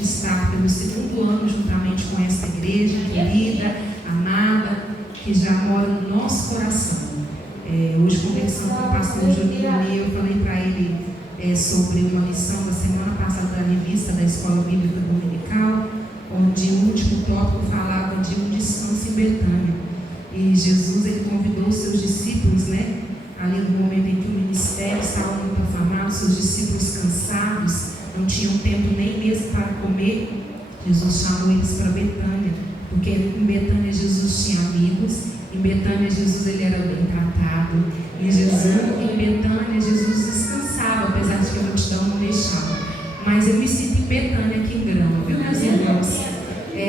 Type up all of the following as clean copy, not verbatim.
de estar pelo segundo ano juntamente com esta igreja querida, amada, que já mora no nosso coração. Hoje, conversando com o pastor Juninho, eu falei para ele sobre uma lição da semana passada da revista da Escola Bíblica Dominical, onde o último tópico falava de um descanso em Betânia. E Jesus, ele convidou os seus discípulos, né? Ali no momento em que o ministério estava muito afamado, seus discípulos cansados, não tinham tempo nem mesmo para comer. Jesus chamou eles para Betânia, porque em Betânia Jesus tinha amigos, em Betânia Jesus ele era bem tratado, em Betânia Jesus descansava, apesar de que a multidão não deixava. Mas eu me sinto em Betânia aqui em Grama, viu, meus irmãos?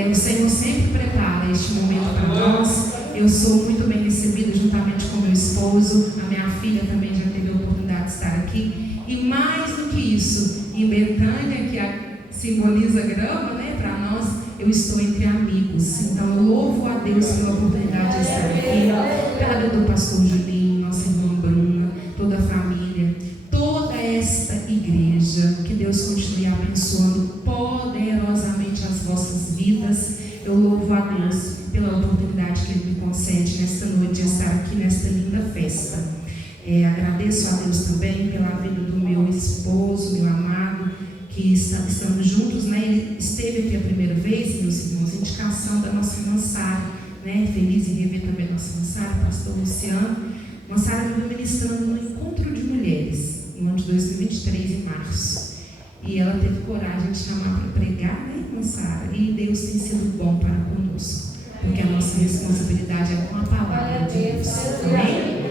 O Senhor sempre prepara este momento para nós. Eu sou muito bem recebida juntamente com meu esposo, a minha filha também já teve a oportunidade de estar aqui. E mais do que isso, em Betânia, que simboliza grama, né, para nós, eu estou entre amigos. Então eu louvo a Deus pela oportunidade de estar aqui, pela vida do pastor Julinho, nossa irmã Bruna, toda a família, toda esta igreja. Que Deus continue abençoando poderosamente as vossas vidas. Eu louvo a Deus pela oportunidade que Ele me concede nesta noite de estar aqui nesta linda festa. Agradeço a Deus também pela vida do meu esposo, meu amado, que estamos juntos, né? Ele esteve aqui a primeira vez, meus irmãos, indicação da nossa irmã Sara, né? Feliz em rever também a nossa irmã Sara, pastor Luciano. Irmã Sara me viu ministrando no encontro de mulheres, no ano de 2023, em março. E ela teve coragem de chamar para pregar, né, irmã Sara? E Deus tem sido bom para conosco, porque a nossa responsabilidade é com a palavra de Deus. Amém?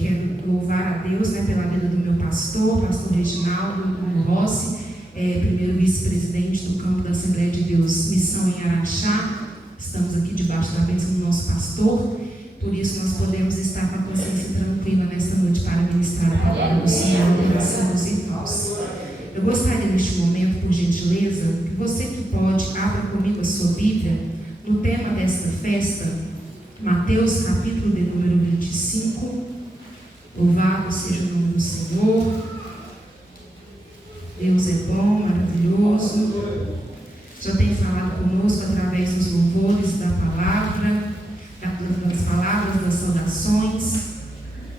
Quero louvar a Deus, né, pela vida do meu pastor Reginaldo Rossi, primeiro vice-presidente do campo da Assembleia de Deus Missão em Araxá. Estamos aqui debaixo da bênção do nosso pastor, por isso nós podemos estar com a consciência tranquila nesta noite para ministrar a palavra do Senhor no coração dos irmãos. Eu gostaria neste momento, por gentileza, que você que pode, abra comigo a sua Bíblia no tema desta festa, Mateus capítulo de número 25. Louvado seja o nome do Senhor. Deus é bom, maravilhoso. Já tem falado conosco através dos louvores da palavra, das palavras, das saudações.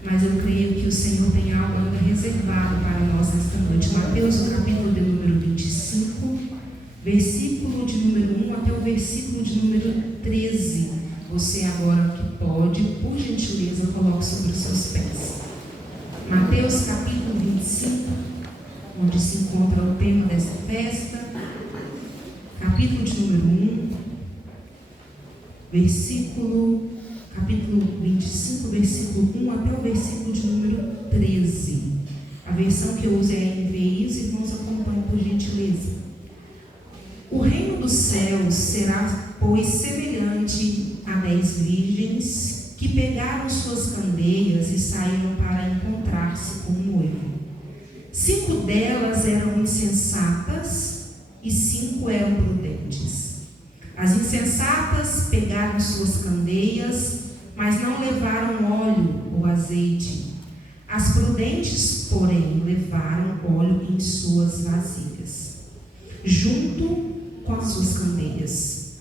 Mas eu creio que o Senhor tem algo ainda reservado para nós nesta noite. Mateus, o capítulo de número 25, versículo de número 1 até o versículo de número 13. Você agora que pode, por gentileza, coloque sobre os seus pés. Mateus, capítulo 25, onde se encontra o tema desta festa. Capítulo de número 1, capítulo 25, versículo 1 até o versículo de número 13. A versão que eu uso é a NVI, os irmãos acompanham por gentileza. O reino dos céus será, pois, semelhante a 10 virgens que pegaram suas candeias e saíram para encontrar-se com o noivo. 5 delas eram insensatas e 5 eram prudentes. As insensatas pegaram suas candeias, mas não levaram óleo ou azeite. As prudentes, porém, levaram óleo em suas vasilhas, junto com as suas candeias.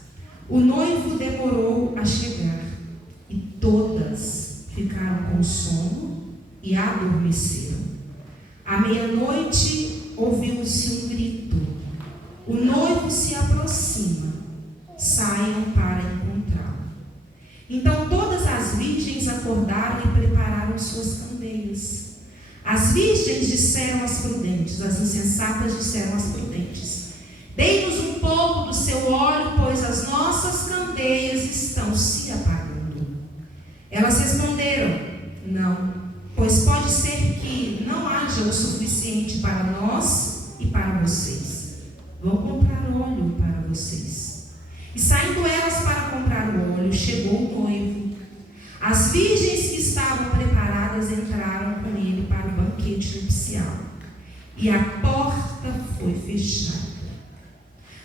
O noivo demorou a chegar, e todas ficaram com sono e adormeceram. À meia-noite ouviu-se um grito: o noivo se aproxima, saiam para encontrá-lo. Então todas as virgens acordaram e prepararam suas candeias. As virgens disseram às prudentes, as insensatas disseram às prudentes: dei-nos um pouco do seu óleo, pois as nossas candeias estão se apagando. Elas responderam: não, pois pode ser que não haja o suficiente para nós e para vocês. Vão comprar óleo para vocês. E saindo elas para comprar o óleo, chegou o noivo. As virgens que estavam preparadas entraram com ele para o banquete nupcial, e a porta foi fechada.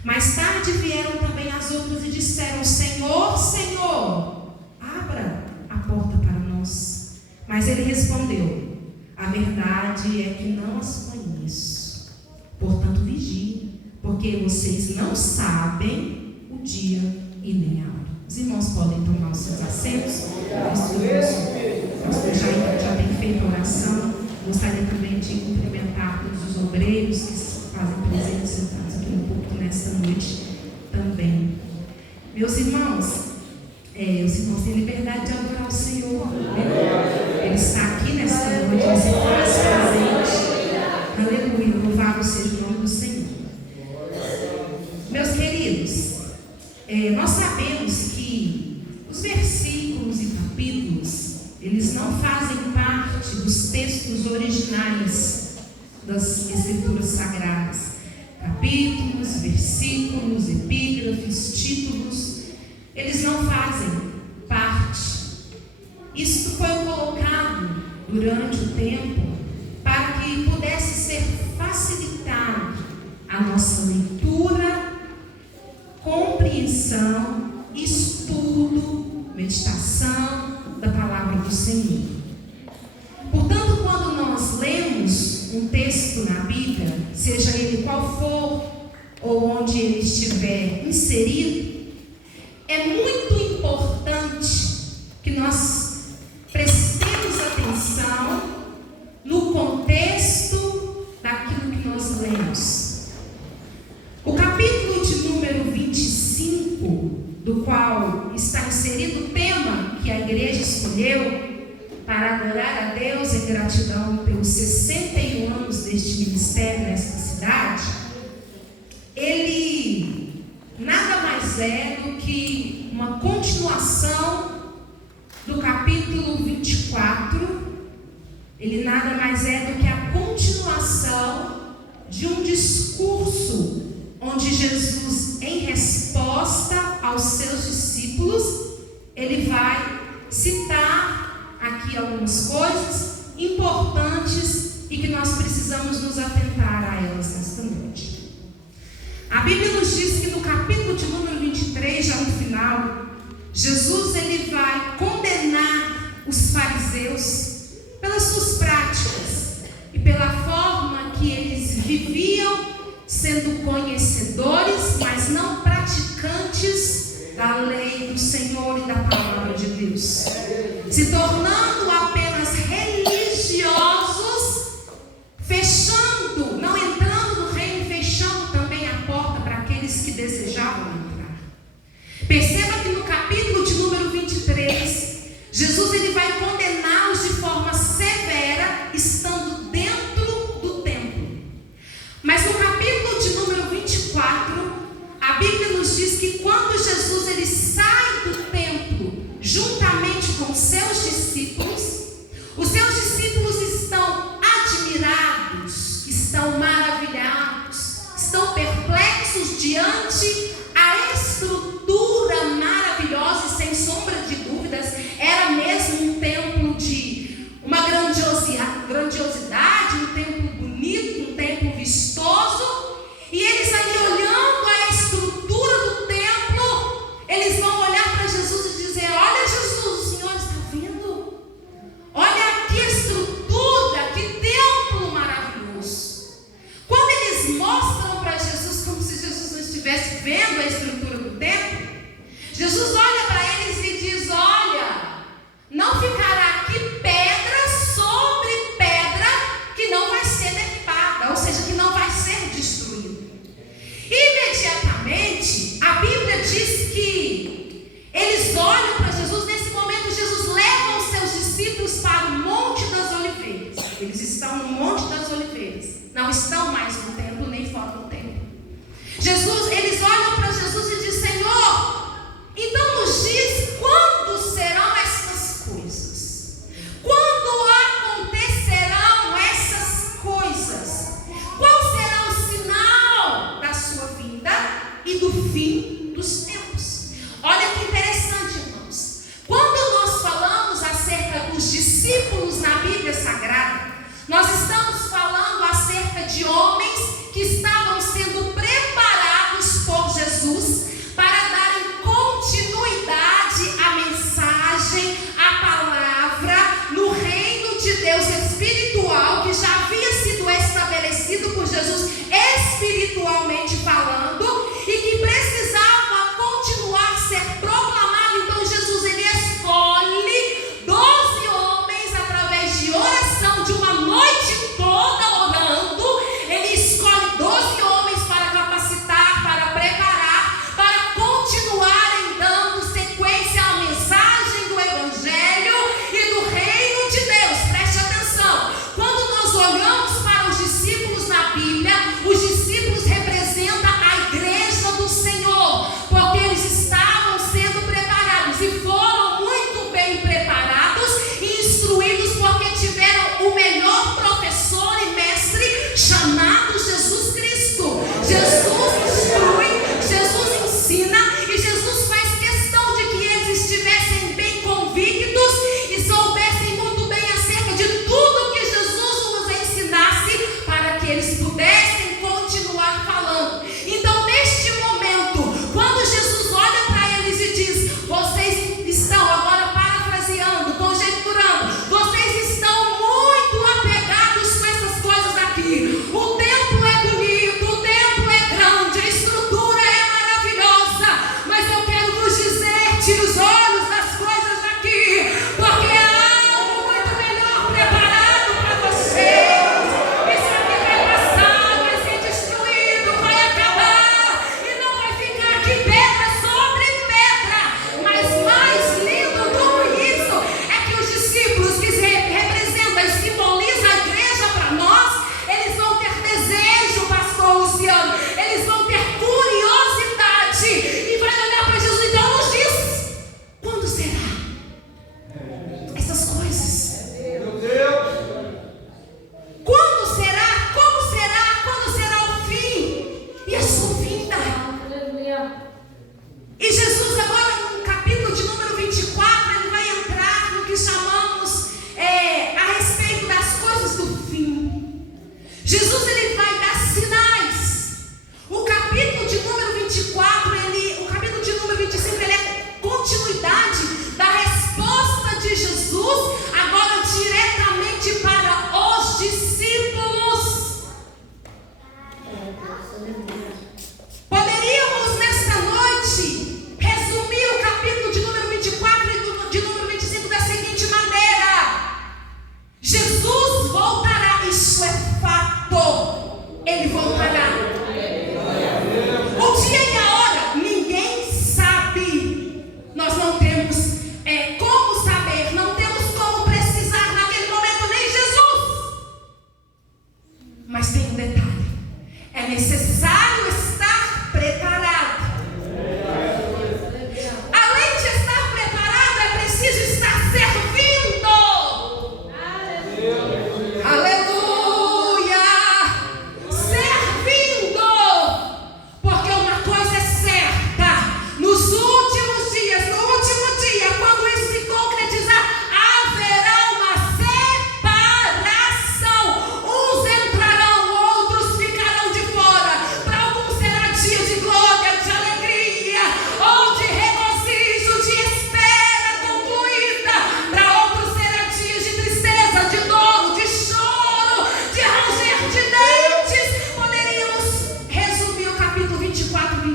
Mais tarde vieram também as outras e disseram: Senhor, Senhor, abra a porta para nós. Mas ele respondeu: a verdade é que não as conheço. Portanto, vigiem, porque vocês não sabem o dia e nem a hora. Os irmãos podem tomar os seus assentos. O pastor já tem feito oração. Gostaria também de cumprimentar todos os obreiros que fazem presentes sentados aqui no púlpito nesta noite também. Meus irmãos, os irmãos têm liberdade de adorar o Senhor. Ele está aqui nesta noite, ele se faz presente. Aleluia, louvado seja o nome do Senhor. Meus queridos, nós sabemos que os versículos e capítulos, eles não fazem parte dos textos originais das Escrituras Sagradas. Capítulos, versículos, epígrafes, títulos, eles não fazem parte. Isso foi colocado durante o tempo para que pudesse ser facilitado a nossa leitura, compreensão, estudo, meditação da palavra do Senhor. Portanto, quando nós lemos um texto na Bíblia, seja ele qual for, ou onde ele estiver inserido, é muito importante que nós prestemos atenção no contexto daquilo que nós lemos. O capítulo de número 25, do qual está inserido o tema que a igreja escolheu para adorar a Deus em gratidão pelos 61 anos deste ministério nesta cidade, ele nada mais é do que uma continuação do capítulo 24. Ele nada mais é do que a continuação de um discurso onde Jesus, em resposta aos seus discípulos, ele vai citar aqui algumas coisas importantes e que nós precisamos nos atentar a elas nesta noite. A Bíblia nos diz que no capítulo de número 23, já no final, Jesus ele vai condenar os fariseus pelas suas práticas e pela forma que eles viviam, sendo conhecedores, mas não praticantes da lei do Senhor e da palavra de Deus, se tornando apenas religiosos, fechando, não entrando no reino, fechando também a porta para aqueles que desejavam entrar. Perceba que no capítulo de número 23, Jesus ele vai condená-los de forma severa, estando dentro do templo. Mas no capítulo de número 24, a Bíblia nos diz que quando Jesus ele sai do templo, juntamente com seus discípulos, os seus discípulos estão admirados, estão maravilhados, estão perplexos diante a estrutura maravilhosa e sem sombra de dúvidas, era mesmo um templo de uma grandiosidade, um templo bonito, um templo vistoso, e eles ali olhando a estrutura do templo, eles vão olhar para Jesus e dizer: olha Jesus, o Senhor está vendo? Olha que estrutura, que templo maravilhoso. Quando eles mostram para Jesus como se Jesus não estivesse vendo a estrutura do templo, Jesus olha para eles e diz: olha, não ficará aqui pedra sobre pedra que não vai ser derribada, ou seja, que não vai ser destruída. Imediatamente, a Bíblia diz que eles olham para Jesus. Nesse momento, Jesus leva os seus discípulos para o Monte das Oliveiras. Eles estão no Monte das Oliveiras, não estão mais no templo, nem fora do templo. Eles olham para Jesus e dizem: Senhor, então nos diz quando serão essas coisas? Quando acontecerão essas coisas? Qual será o sinal da sua vinda e do fim dos tempos? Olha que interessante, irmãos. Quando nós falamos acerca dos discípulos na Bíblia Sagrada, nós estamos falando acerca de homens que estavam sendo preparados por Jesus para darem continuidade à mensagem, à palavra, no reino de Deus espiritual que já havia sido estabelecido por Jesus espiritualmente falando.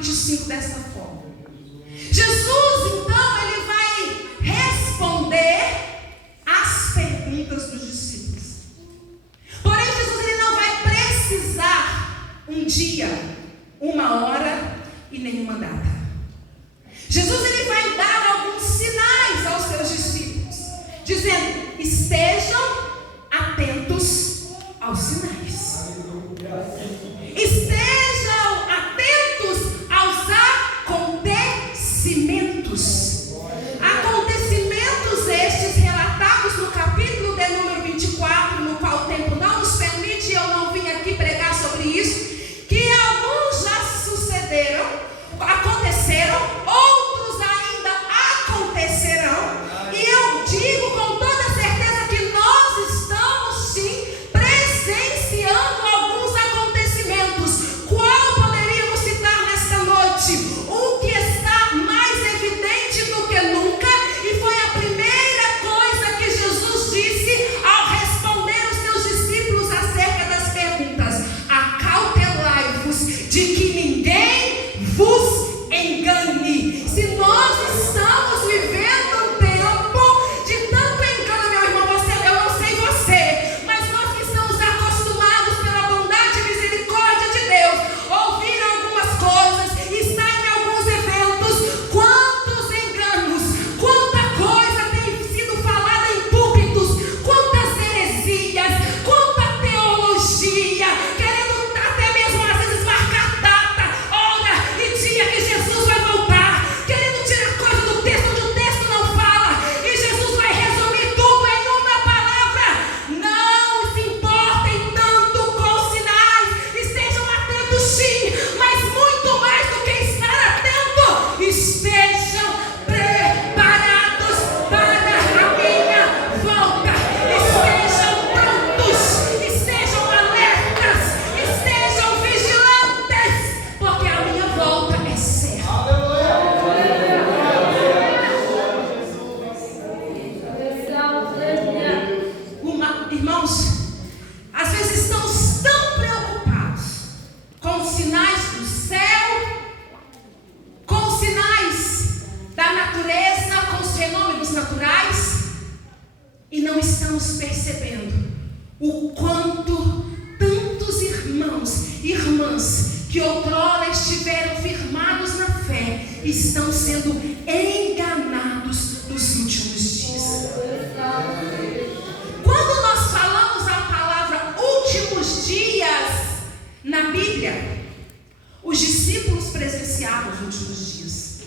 25 desta forma. Jesus, então, ele vai responder às perguntas dos discípulos. Porém, Jesus, ele não vai precisar um dia, uma hora e nenhuma data. Jesus, ele vai dar alguns sinais aos seus discípulos, dizendo: estejam atentos aos sinais. Estejam atentos aos acontecimentos. Acontecimentos estes relatados no capítulo de número 24, no qual o tempo não nos permite, e eu não vim aqui pregar sobre isso, que alguns já sucederam, aconteceram, outros ainda acontecerão, e eu digo com toda certeza que nós estamos sim presenciando alguns acontecimentos. Qual poderíamos citar nesta noite? O que está mais evidente do que nunca, e foi a primeira coisa que Jesus disse ao responder os seus discípulos acerca das perguntas: acautelai-vos de que ninguém vos engane. Se nós estamos vivendo um tempo de tanto engano, meu irmão, eu não sei você, mas nós que estamos acostumados pela bondade e misericórdia de Deus, ouvir algumas coisas, estar em alguns eventos, quantos enganos, quanta coisa tem sido falada em púlpitos, quantas heresias, quanta teologia, querendo até mesmo às vezes marcar data, hora e dia que Jesus vai voltar, querendo tirar coisa do texto onde o texto não fala, e Jesus vai resumir tudo em uma palavra: não se importem tanto com os sinais, estejam atentos sim, mas muito mais do que estar atento, estejam preparados para a minha volta, estejam prontos, estejam alertas, estejam vigilantes, porque a minha volta é certa. Irmãos, às vezes estamos tão preocupados com os sinais do céu, com os sinais da natureza, com os fenômenos naturais, e não estamos percebendo o quanto tantos irmãos e irmãs que outrora estiveram firmados na fé estão sendo enganados nos últimos dias. Quando nós falamos a palavra últimos dias na Bíblia, os discípulos presenciaram os últimos dias.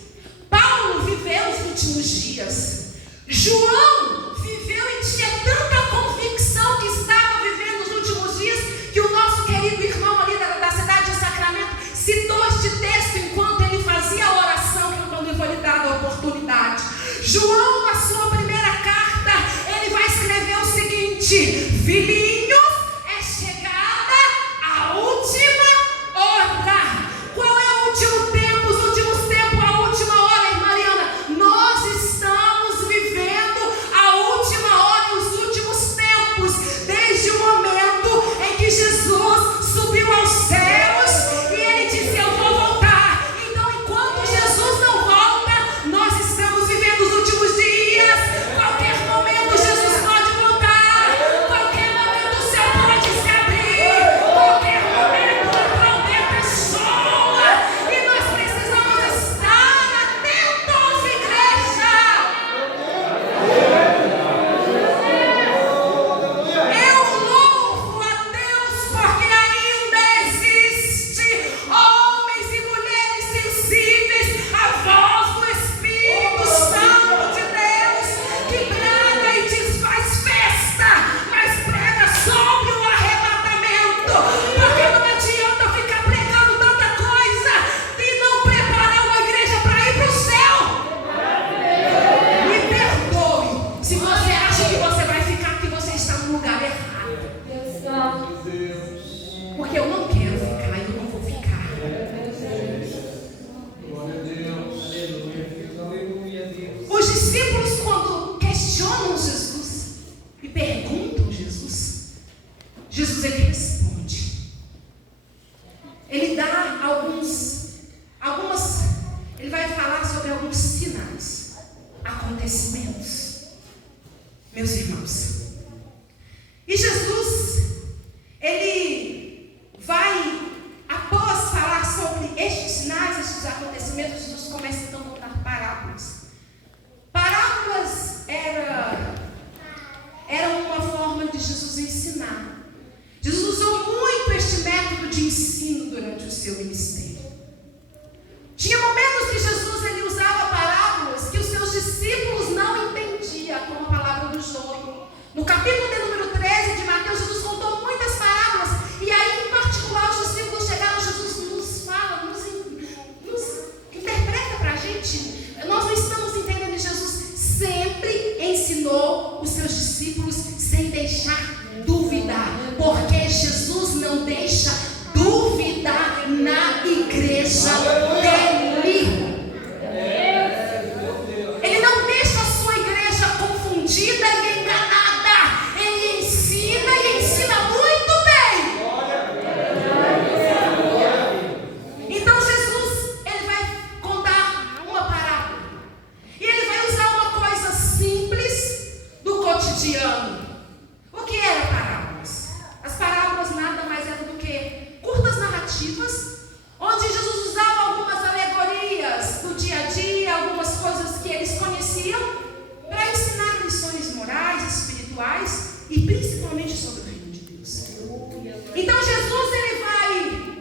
Paulo viveu os últimos dias. João viveu e tinha tanta convicção que estava vivendo os últimos dias, que o nosso querido irmão ali da cidade de Sacramento citou este texto enquanto ele fazia a oração, quando lhe foi dada a oportunidade. João, na sua primeira carta, ele vai escrever o seguinte: filhinhos, é chegada a última hora. Qual é o último tempo? Os últimos tempos, a última hora, irmã Mariana. Nós estamos vivendo a última hora, os últimos tempos, desde o momento em que Jesus subiu aos céus e ele disse: eu vou voltar. Então, enquanto Jesus não volta, nós estamos vivendo os últimos dias. acontecimentos, meus irmãos. E Jesus, ele vai, após falar sobre estes sinais, estes acontecimentos, Jesus começa então a contar parábolas. Parábolas era uma forma de Jesus ensinar. Jesus usou muito este método de ensino durante o seu ministério. Tinha momentos que Jesus ele usava parábolas que os seus discípulos não entendiam, como a palavra do joio. No capítulo de número 13 de Mateus, Jesus contou muitas parábolas, e aí em particular os discípulos chegaram, Jesus nos fala, nos interpreta para a gente. Nós não estamos entendendo. Jesus sempre ensinou os seus discípulos sem deixar dúvida, porque Jesus não deixa dúvida na igreja dele. Ele não deixa a sua igreja confundida e enganada. Ele ensina e ensina muito bem. Então Jesus, ele vai contar uma parábola, e ele vai usar uma coisa simples do cotidiano. O que eram parábolas? As parábolas nada mais eram do que curtas narrativas, onde Jesus usava algumas alegorias do dia a dia, algumas coisas que eles conheciam, para ensinar lições morais, espirituais e principalmente sobre o reino de Deus. Então Jesus ele vai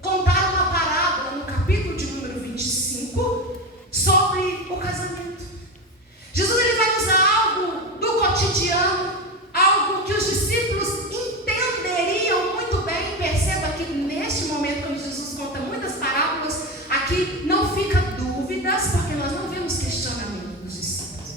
contar uma parábola no capítulo de número 25 sobre o casamento. Jesus ele vai usar algo do cotidiano, algo que os discípulos entenderiam muito bem. Perceba que neste momento, quando Jesus conta muitas parábolas, aqui não fica dúvidas, porque nós não vemos questionamento dos discípulos.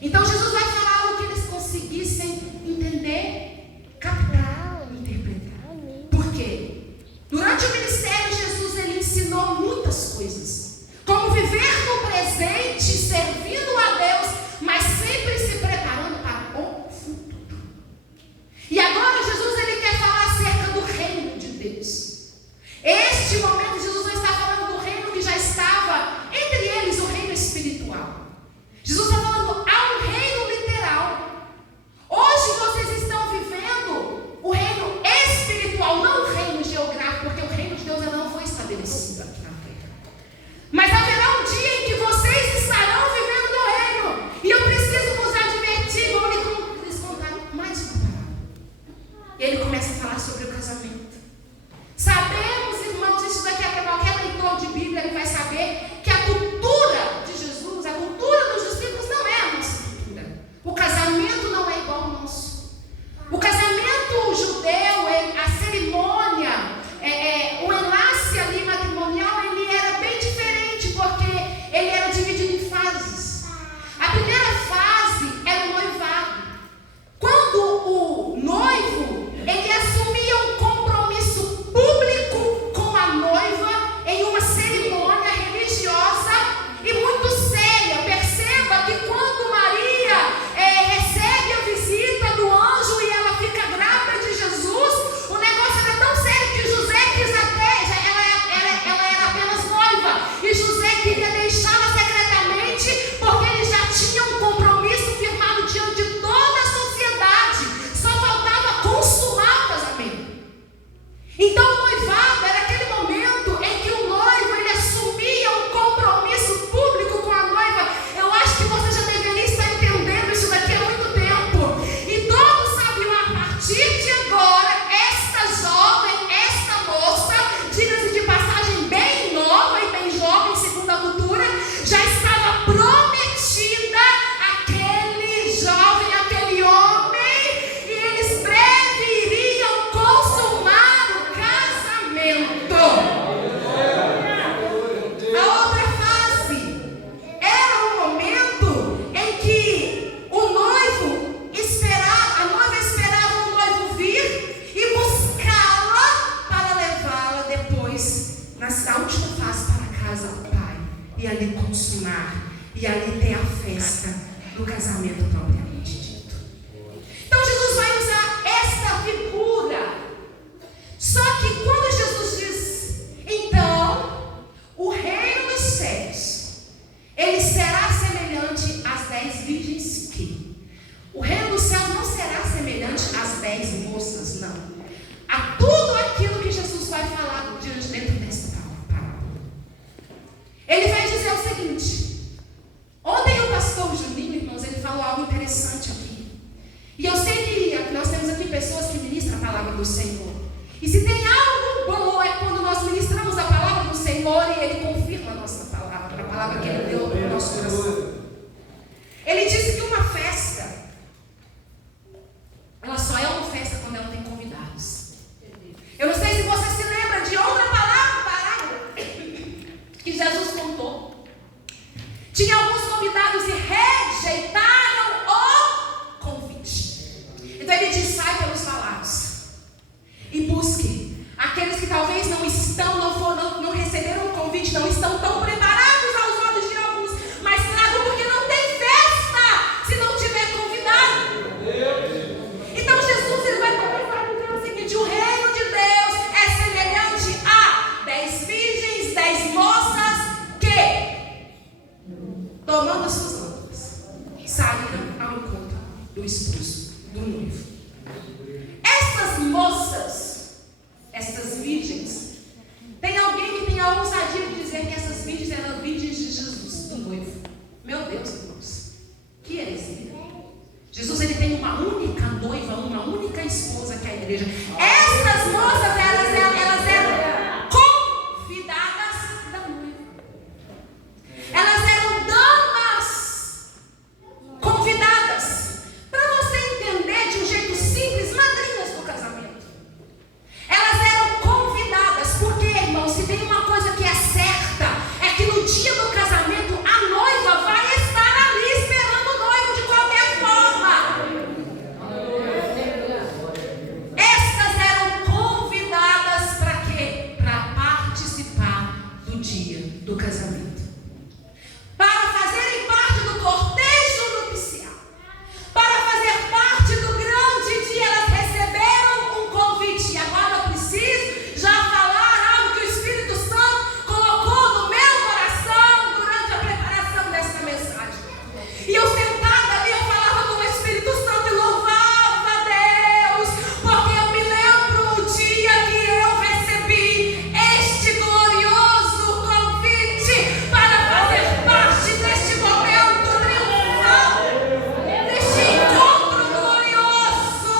Então Jesus vai falar algo que eles conseguissem entender, captar, interpretar. Por quê? Durante o ministério, Jesus ele ensinou muitas coisas, como viver no presente, servindo a Deus, mas sempre se preparando para o futuro. E agora Jesus ele quer falar acerca do reino de Deus. Este momento Jesus não está falando do reino que já estava entre eles, o reino espiritual. Jesus está falando há um reino literal. Hoje vocês estão vivendo o reino espiritual, não o reino geográfico, porque o reino de Deus ainda não foi estabelecido aqui na terra. Mas haverá um dia em que vocês estarão vivendo no reino. E eu preciso vos advertir, vamos lhes contar mais uma parábola. Ele começa a falar sobre o casamento. Sabemos, irmãos, isso daqui é qualquer leitor de Bíblia, ele vai saber que a cultura de Jesus, a cultura dos discípulos não é a nossa cultura. O casamento não é igual ao nosso. O casamento judeu, a cerimônia, o enlace ali matrimonial, ele era bem diferente, porque ele era dividido em fases. A primeira fase era o noivado. Quando o noivo, ele assumia um compromisso público com a noiva em uma cerimônia religiosa e muito séria. Perceba que quando Maria recebe a visita do anjo e ela fica grávida de Jesus, o negócio era tão sério que José quis ela era apenas noiva, e José queria deixá-la secretamente, porque ele já tinha um compromisso firmado diante de toda a sociedade, só faltava consumar o casamento. Então o noivado era aquele momento em que o noivo ele assumia um compromisso público com a noiva. Eu acho que você já deveria estar entendendo isso daqui há muito tempo. E todos sabiam, a partir de agora, esta jovem, esta moça, diga-se de passagem, bem nova e bem jovem, segundo a cultura, já estava prometida àquele jovem, àquele homem, e eles breve iriam consumar o casamento. A outra fase era o momento em que o noivo esperava, a noiva esperava o noivo vir e buscá-la para levá-la depois, na última fase, para a casa do pai, e ali consumar, e ali ter a festa do casamento propriamente dito. Então Jesus vai usar esta figura. Só que quando Jesus diz, então, o reino dos céus, ele será semelhante às Ele vai dizer o seguinte: ontem o pastor Juninho, irmãos, ele falou algo interessante aqui. E eu sei que nós temos aqui pessoas que ministram a palavra do Senhor. E se tem algo bom é quando nós ministramos a palavra do Senhor e Ele confirma a nossa palavra, a palavra que Ele deu no nosso coração. Ele disse que uma festa, ela só é uma festa quando ela tem convidados. Eu não sei se você se lembra de outra parábola que Jesus contou. Tinha alguns convidados e rejeitaram o convite. Então ele diz: sai pelos falados e busque aqueles que talvez não receberam o convite, não estão tão preparados aos olhos de alguns, mas tragam, porque não tem festa se não tiver convidado. Então Jesus, ele vai começar a dizer o seguinte: o reino de Deus é semelhante a 10 virgens, 10 moças que, tomando as suas lâmpadas, saíram ao encontro do esposo, do noivo. Essas moças, essas virgens, tem alguém que tem a ousadia de dizer que essas virgens eram virgens de Jesus, do noivo. Meu Deus, irmãos, que heresia. Jesus, ele tem uma única noiva, uma única esposa, que é a igreja. Essas moças, elas eram convidadas da noiva. Elas eram damas convidadas. Para você entender de um jeito simples, madrinhas do casamento. Elas eram convidadas, porque, irmãos, se tem uma coisa que é certa, é que no dia do casamento a noiva vai estar ali esperando o noivo de qualquer forma. Estas eram convidadas para quê? Para participar do dia do casamento. Para fazerem parte do cortejo nupcial. Para fazer parte do grande dia, elas receberam um convite. E agora eu preciso já falar algo que o Espírito Santo colocou no meu coração durante a preparação dessa mensagem. E eu sentada ali, eu falava com o Espírito Santo e louvava a Deus, porque eu me lembro o dia que eu recebi este glorioso convite para fazer parte deste momento triunfal, deste encontro glorioso.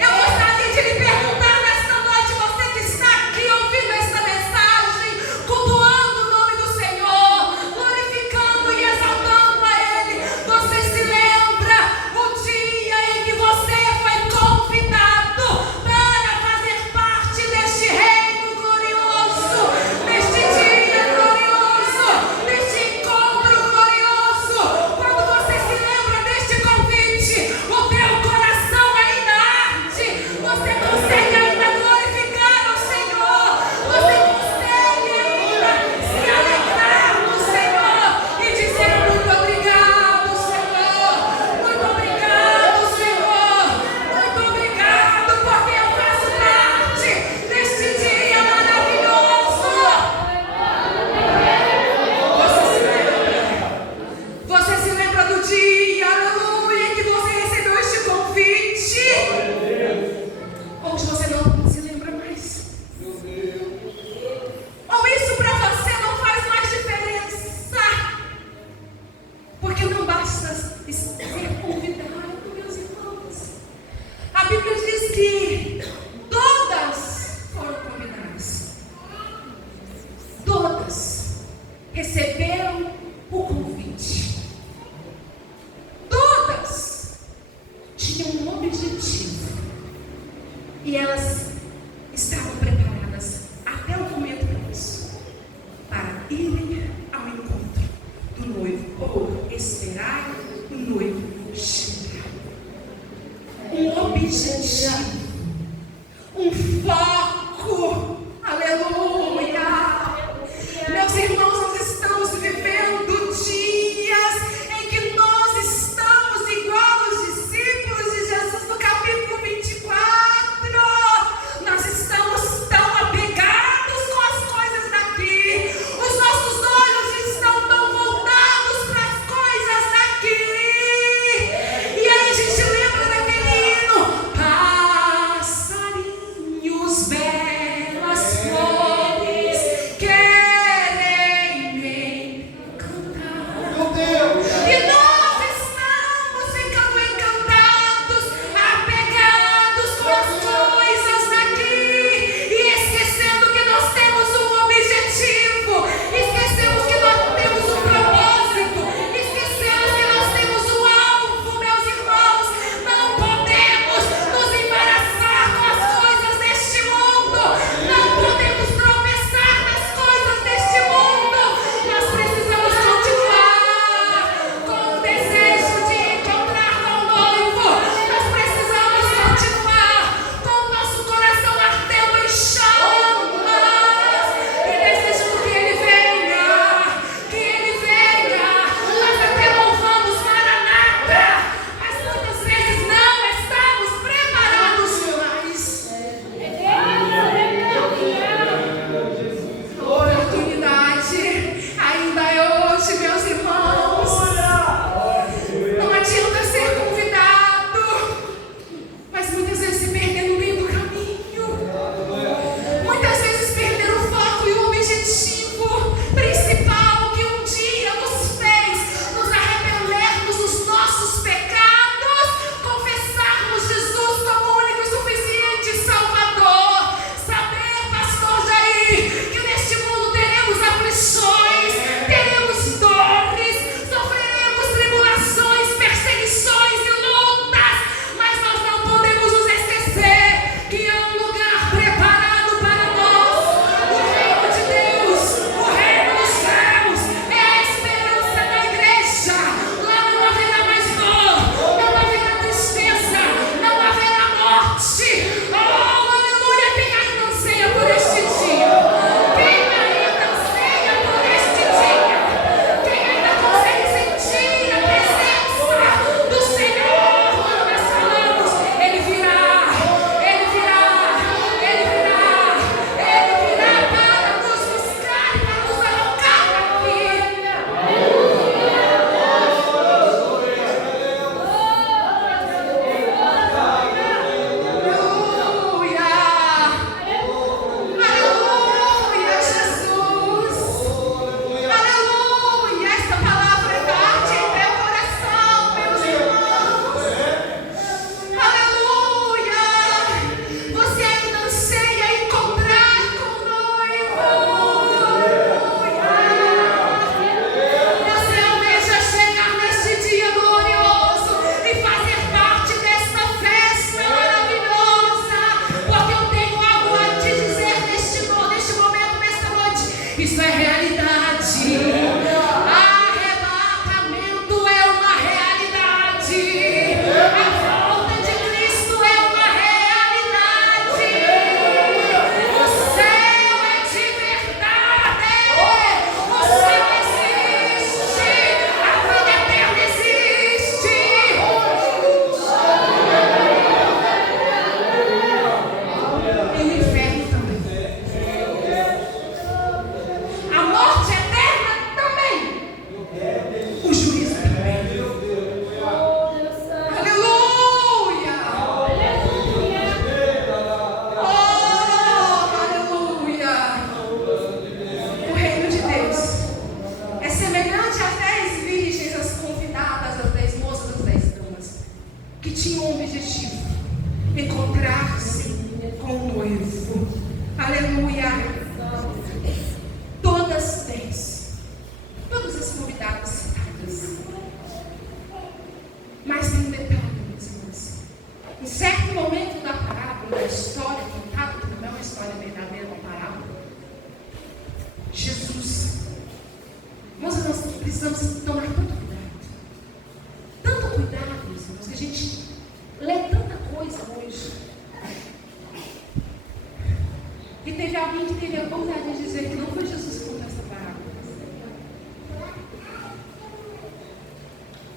Eu gostaria de lhe perguntar nesta noite, você que está aqui ouvindo esta mensagem, cultuando o nome do Senhor, glorificando e exaltando a Ele, você se lembra o dia em que você foi convidado para fazer parte deste reino glorioso, deste dia glorioso, deste encontro glorioso? Quando você se lembra deste convite, o teu coração ainda arde, você consegue ainda glorificar o Senhor, você consegue ainda se alegrar no Senhor e dizer: muito obrigado, Senhor, muito obrigado, Senhor, muito obrigado, porque eu faço parte deste dia maravilhoso. Você se lembra do dia, aleluia, em que você recebeu este convite? Hoje você não se lembra mais. Ou isso para você não faz mais diferença? Porque não basta ser convidado, meus irmãos. A Bíblia diz que todas foram convidadas. Todas receberam o convite. Todas tinham um objetivo. E elas estavam preparadas até o momento disso, para irem ao encontro do noivo, ou esperar o noivo chegar. Um objetivo, um foco, aleluia. Meus irmãos, nós estamos vivendo dias em que nós estamos igual os discípulos de Jesus no capítulo 24. Nós estamos tão apegados com as coisas daqui. Os nossos olhos estão tão voltados para as coisas daqui.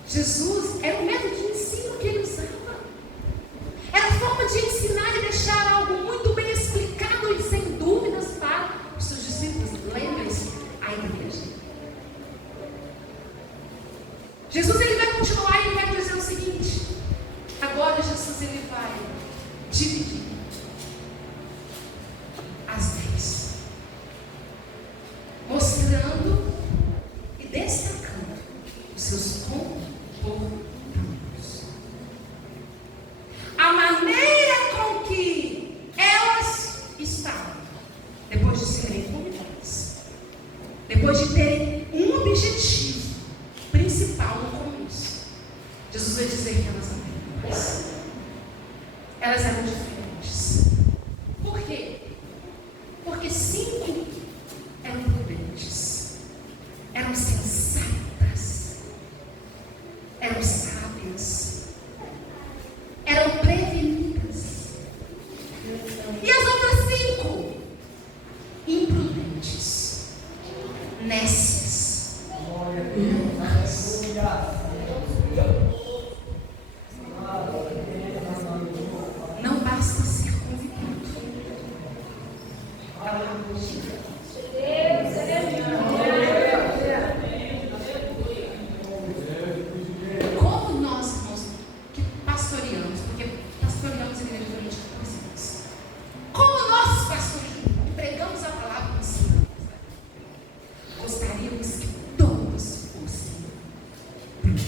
Jesus era o método de ensino que ele usava. Era a forma de ensinar e deixar algo muito bem explicado e sem dúvidas para os seus discípulos. Lembre-se, a igreja. Jesus ele vai continuar e ele vai dizer o seguinte. Agora Jesus ele vai dividir as 10, mostrando e destacando os seus comportamentos, a maneira com que elas estavam depois de serem convidadas, depois de terem um objetivo principal no começo. Jesus vai dizer que elas não eram iguais. Elas eram diferentes. Por quê? Porque 5 eram prudentes, eram sensatas, eram sábias, eram prevenidas. E as outras 5, imprudentes, nécias, loucas. Não basta ser convidado. Como nós, irmãos, que pastoreamos, porque pastoreamos a igreja durante 14 anos, como nós, pastores, que pregamos a palavra e ensinamos, gostaríamos que todos fossem prudentes.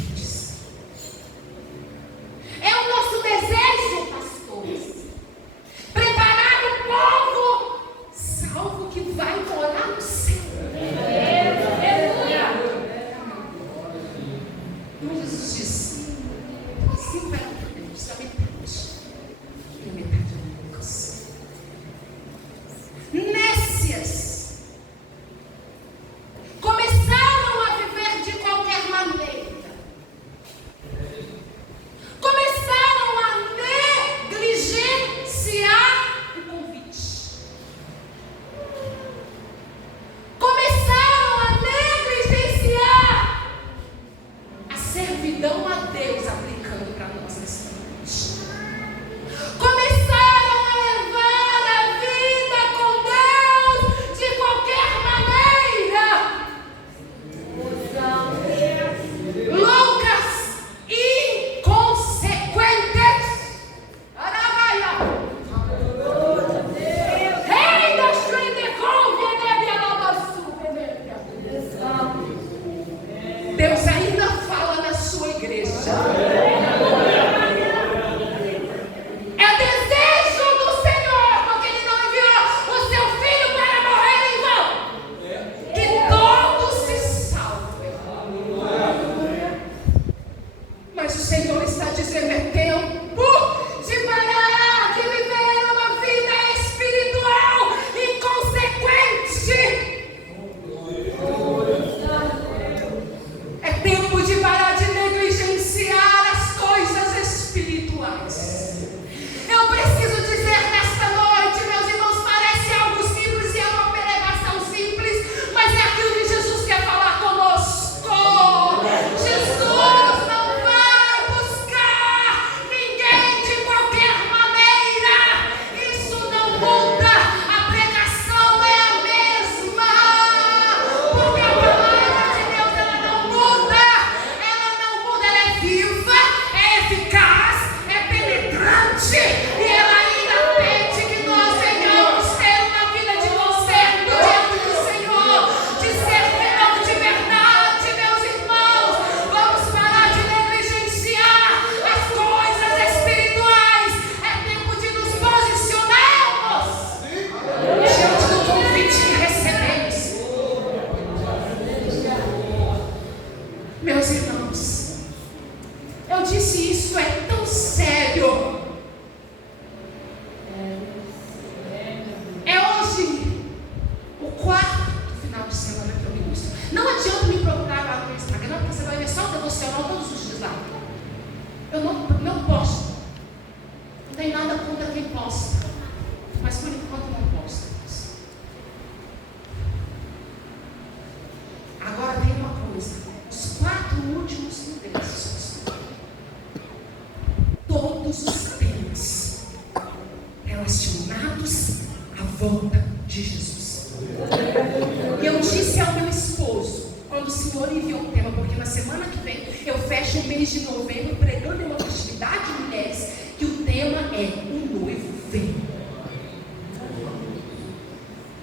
Esse é o meu esposo. Quando o Senhor enviou um tema, porque na semana que vem eu fecho o mês de novembro pregando em uma festividade de mulheres, que o tema é O Noivo Vem.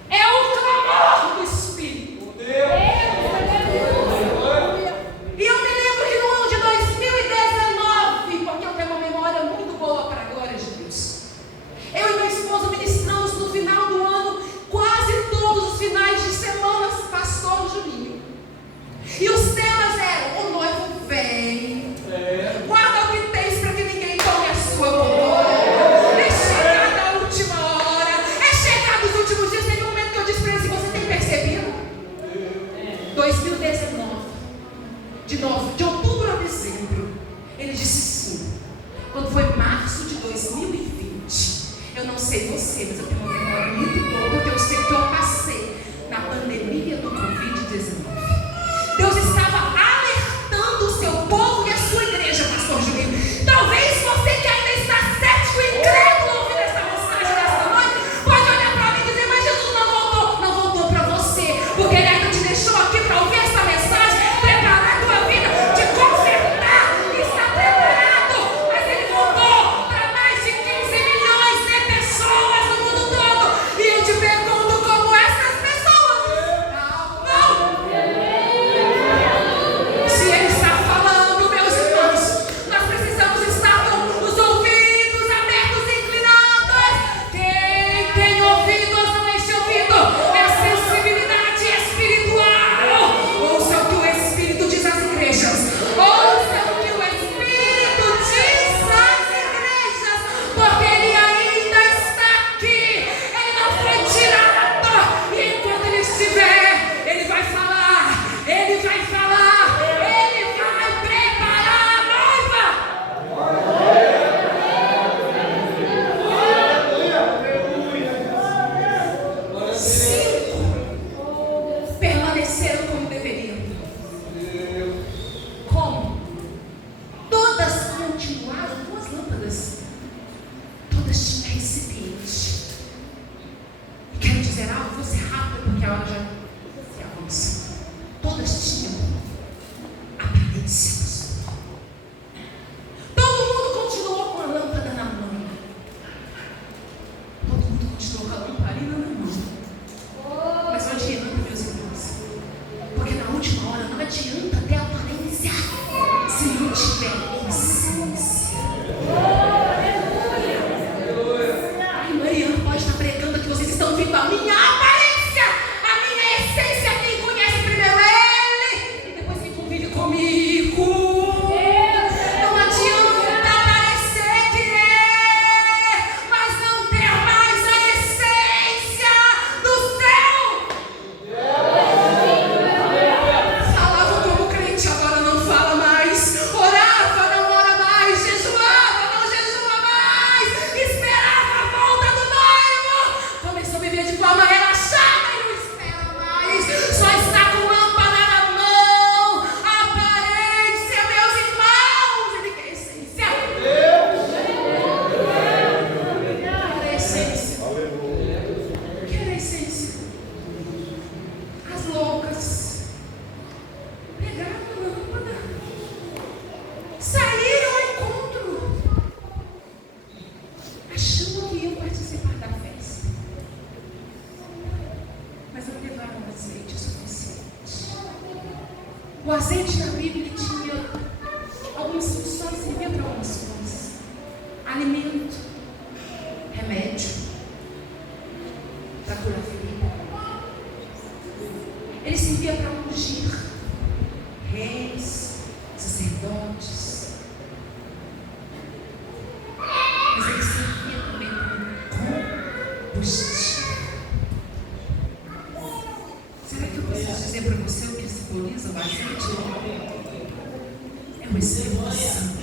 É o clamor do Espírito. E eu me lembro que no ano de 2019, porque eu tenho uma memória muito boa para a glória de Deus, eu e meu esposo ministramos no final do ano, quase todos os finais de semana, pastor Juninho. E os temas eram: o noivo vem, guarda o que tens para que ninguém tome a sua glória, é chegada a última hora, é chegado os últimos dias. Teve um momento que eu disse para ele assim: você tem percebido? 2019, de outubro a dezembro, ele disse sim. Quando foi março de 2020, eu não sei você, mas eu tenho uma memória muito boa, porque eu sei que eu passei na pandemia do Covid-19. Deus estava alertando o seu povo e a sua igreja, pastor Juninho. Talvez você que ainda está cético e incrédulo ouvindo essa mensagem desta noite, pode olhar para mim e dizer: mas Jesus não voltou para você, porque Ele ainda te deixou aqui para ouvir essa mensagem, preparar a tua vida, te consertar, está preparado. Mas Ele voltou para mais de 15 milhões de pessoas no mundo todo. E eu te pergunto, como essas pessoas? Não. Se Ele está falando, meus irmãos, nós precisamos estar com os ouvidos abertos e inclinados. Quem tem ouvidos, não enche ouvido, é sensibilidade espiritual. Ouça o que o Espírito diz às igrejas. Ouça o que o Espírito diz às igrejas, porque Ele ainda está aqui. Ele não foi tirado. E enquanto Ele estiver, Ele vai falar. Ele vai falar. Ele vai preparar a noiva. 5 permaneceram como deveriam. Como? Todas continuaram com as lâmpadas. Todas tinham recipiente. E quero dizer algo, vou ser rápida porque a hora já se avança. Todas tinham aparências. Todo mundo continuou com a lâmpada na mão. Todo mundo continuou com a lamparina na mão. Mas não adianta, meus irmãos, porque na última hora não adianta ter aparência se não tiver essência. Ai, Mariana pode estar pregando que vocês estão vindo a minha aparência, a minha essência. Quem conhece primeiro Ele e depois quem convive comigo. Não adianta parecer querer, mas não ter mais a essência do céu. Falava como crente, agora não fala mais. Orava, não ora mais. Jejuava, não jejua mais. Esperava a volta do noivo. Começou a viver de forma relaxada e não espera mais. Só está com lâmpada na mão. Aparência, meus irmãos. Ele quer essência. Quer essência. Quer essência. As loucas pegaram a lâmpada, saíram ao encontro, achando que iam participar da festa, mas não levaram azeite suficiente. O azeite na Bíblia ele tinha algumas funções, servia para algumas coisas: alimento, remédio, para curar ferida. Ele servia para ungir reis, sacerdotes, mas ele servia também como combustível. Será que eu preciso dizer para você o que simboliza o azeite? É o Espírito Santo.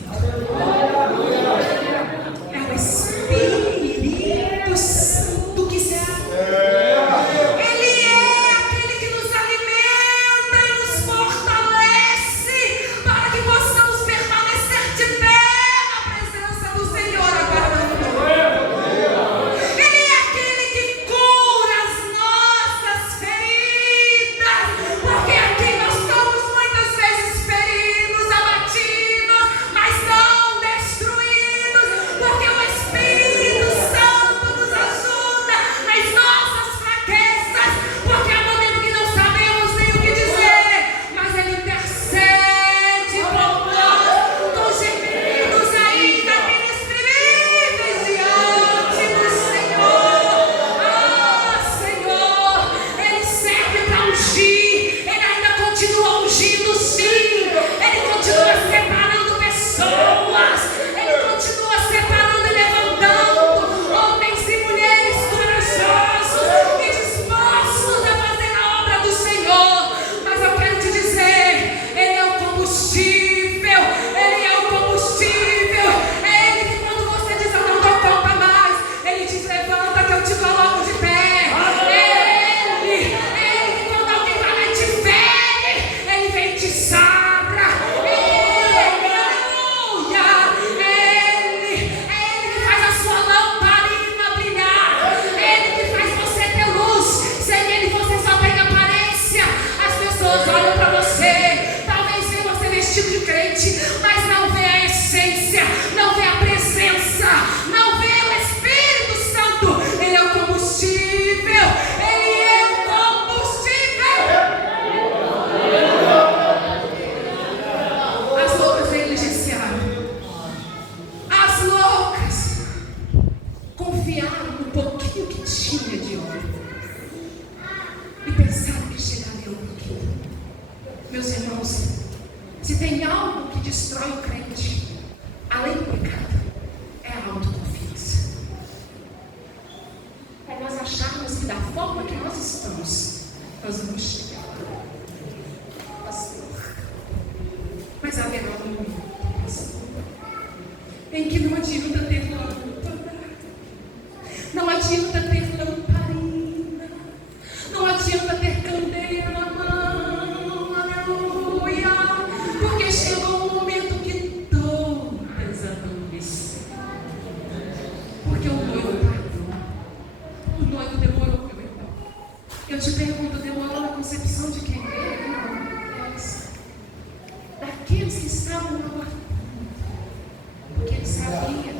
É o Espírito Santo que se Ele é aquele que nos alimenta e nos fortalece para que possamos permanecer de pé na presença do Senhor, aguardando o noivo. Ele é aquele que cura as nossas feridas. Meus irmãos, se tem algo que destrói o crente, além do pecado, é a autoconfiança. É nós acharmos que da forma que nós estamos, nós vamos chegar lá. Pastor, mas haverá um momento, pastor, em que não adianta ter lâmpada, não adianta ter lamparina, não adianta ter candeia na mão, aleluia, porque chegou um momento que todas adormeceram, porque o noivo tardou, o noivo demorou, meu irmão. Eu te pergunto, demorou na concepção de quem? Daqueles que estavam aguardando, porque ele sabia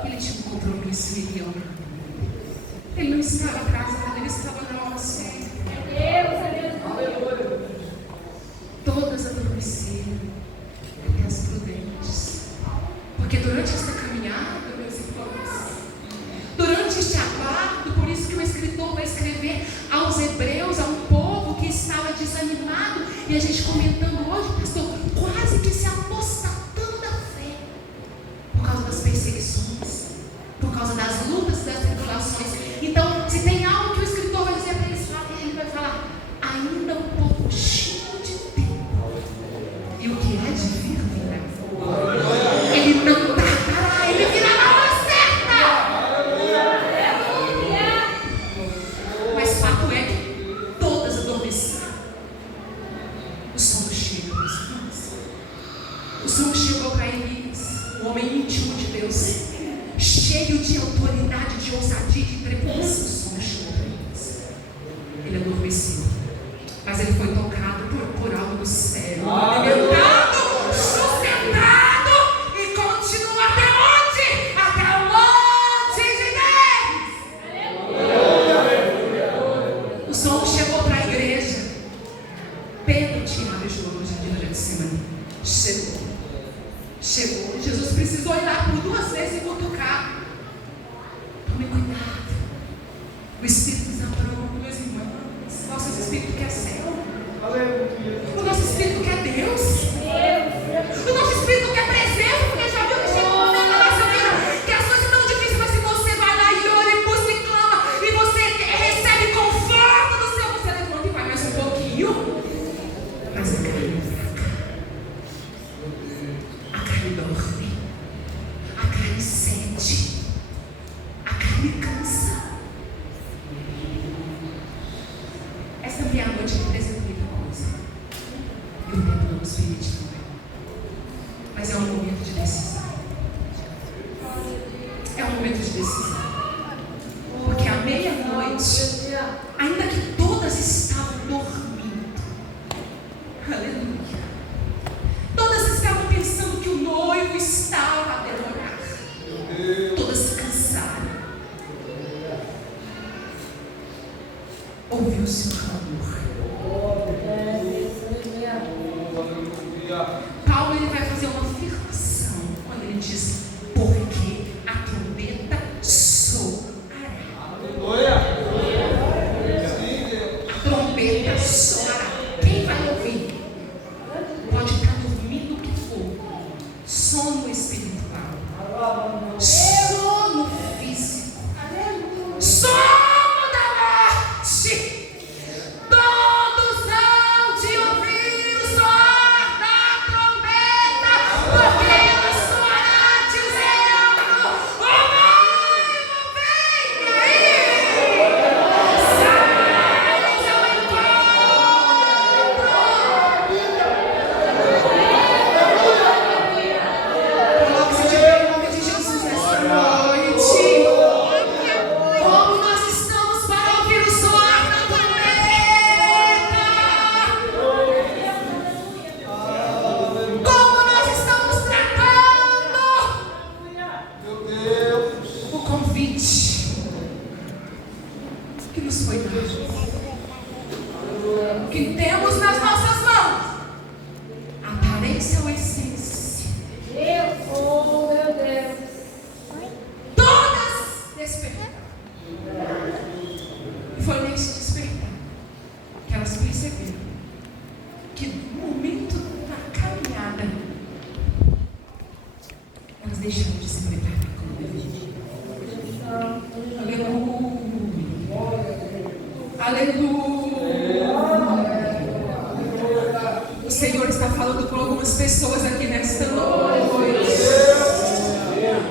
que ele tinha um compromisso e iria honrar. Ele não estava atrasado, ele estava na hora certa. Todas adormeceram, até as prudentes. Porque durante esta caminhada, meus irmãos, durante este aguardo, por isso que o escritor vai escrever aos hebreus, a um povo que estava desanimado, e a gente comentando hoje, pastor, quase que se apostatando da fé, por causa das perseguições, por causa das lutas, das tribulações. Então, se tem algo que o escritor vai dizer para eles, ele vai falar, ainda um pouco cheio de tempo, e o que há de vir, virá. Ele não tardará, ele virá na hora certa. Mas fato é que todas adormeceram. O sono chega, meus irmãos. O sono chegou para Elias, um homem íntimo de Deus, cheio de autoridade, de ousadia, de trepidância. O sono chegou para Elias. Ele adormeceu, mas ele foi tocado por algo do céu, alimentado, sustentado, e continua até onde? Até o monte de Deus. O sono chegou para a igreja. Pedro, Tiago e João, no jardim da Getsemane. Chegou. Jesus precisou ir lá por 2 vezes e cutucar. Tome cuidado. O Espírito está pronto, meus irmãos. Nosso Espírito quer céu. O nosso Espírito quer Deus. O nosso Espírito quer presença, porque já viu que chega um momento na nossa vida que as coisas são tão difíceis, mas se você vai lá e ora e busca e clama, e você recebe conforto do céu, você levanta e vai mais um pouquinho. Mas a carne é fraca. A carne dorme. A carne sente. A carne cansa. Essa minha noite representa muita coisa. E o tempo não nos permite também. Mas é um momento de decisão. É um momento de decisão. Porque à meia-noite, ainda que todas estavam dormindo, aleluia, todas estavam pensando que o noivo estava a demorar, todas se cansaram. Ouviu-se um clamor. Paulo, ele vai fazer uma afirmação quando ele diz, porque a trombeta soará. A trombeta soará. Quem vai ouvir? Pode estar dormindo o que for. Sono espiritual, sono físico, sono da morte. Todos hão de ouvir o som da trombeta, porque ela soará dizendo, o noivo vem aí, saiam ao encontro. Coloque-se de pé em nome de Jesus nessa noite. Como nós estamos para ouvir o soar da trombeta? Como nós estamos tratando o convite que nos foi dado? Que temos nas nossas mãos aparência ou essência. Todas despertaram. E foi nesse despertar que elas perceberam que no momento da caminhada, elas deixaram de se preparar como deveria. Aleluia. Aleluia. O Senhor está falando com algumas pessoas aqui nesta noite.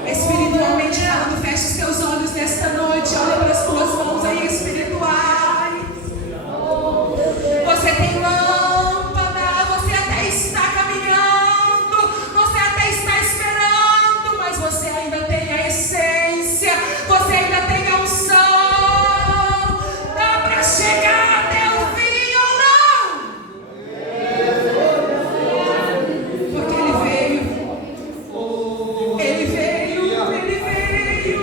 Espiritualmente falando, feche os teus olhos nesta noite. Olha para as tuas mãos aí espirituais. Você tem lâmpada, você até está caminhando, você até está esperando, mas você ainda tem a essência, você ainda tem a unção. Dá para chegar até o fim ou não? Porque Ele veio. Ele veio. Ele veio.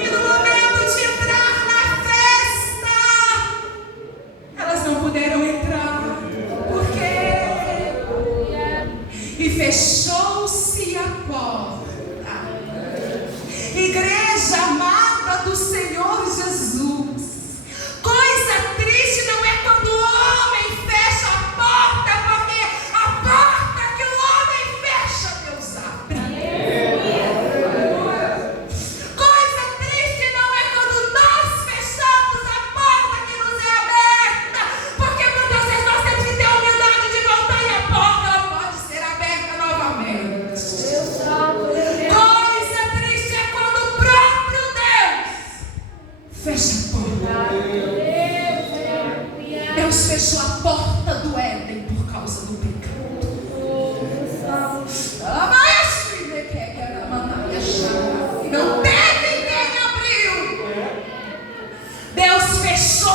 E no momento de entrar na festa, elas não puderam entrar. Por quê? E fechou-se a porta. Igreja amada do Senhor Jesus, coisa triste não é quando o homem fecha a porta, porque a porta que o homem fecha, Deus abre. Coisa triste não é quando nós fechamos a porta que nos é aberta, porque muitas vezes nós temos que ter a humildade de voltar e a porta ela pode ser aberta novamente. Coisa triste é quando o próprio Deus fecha a porta. Deus fechou a porta do Éden por causa do pecado. Não teve quem abriu. Deus fechou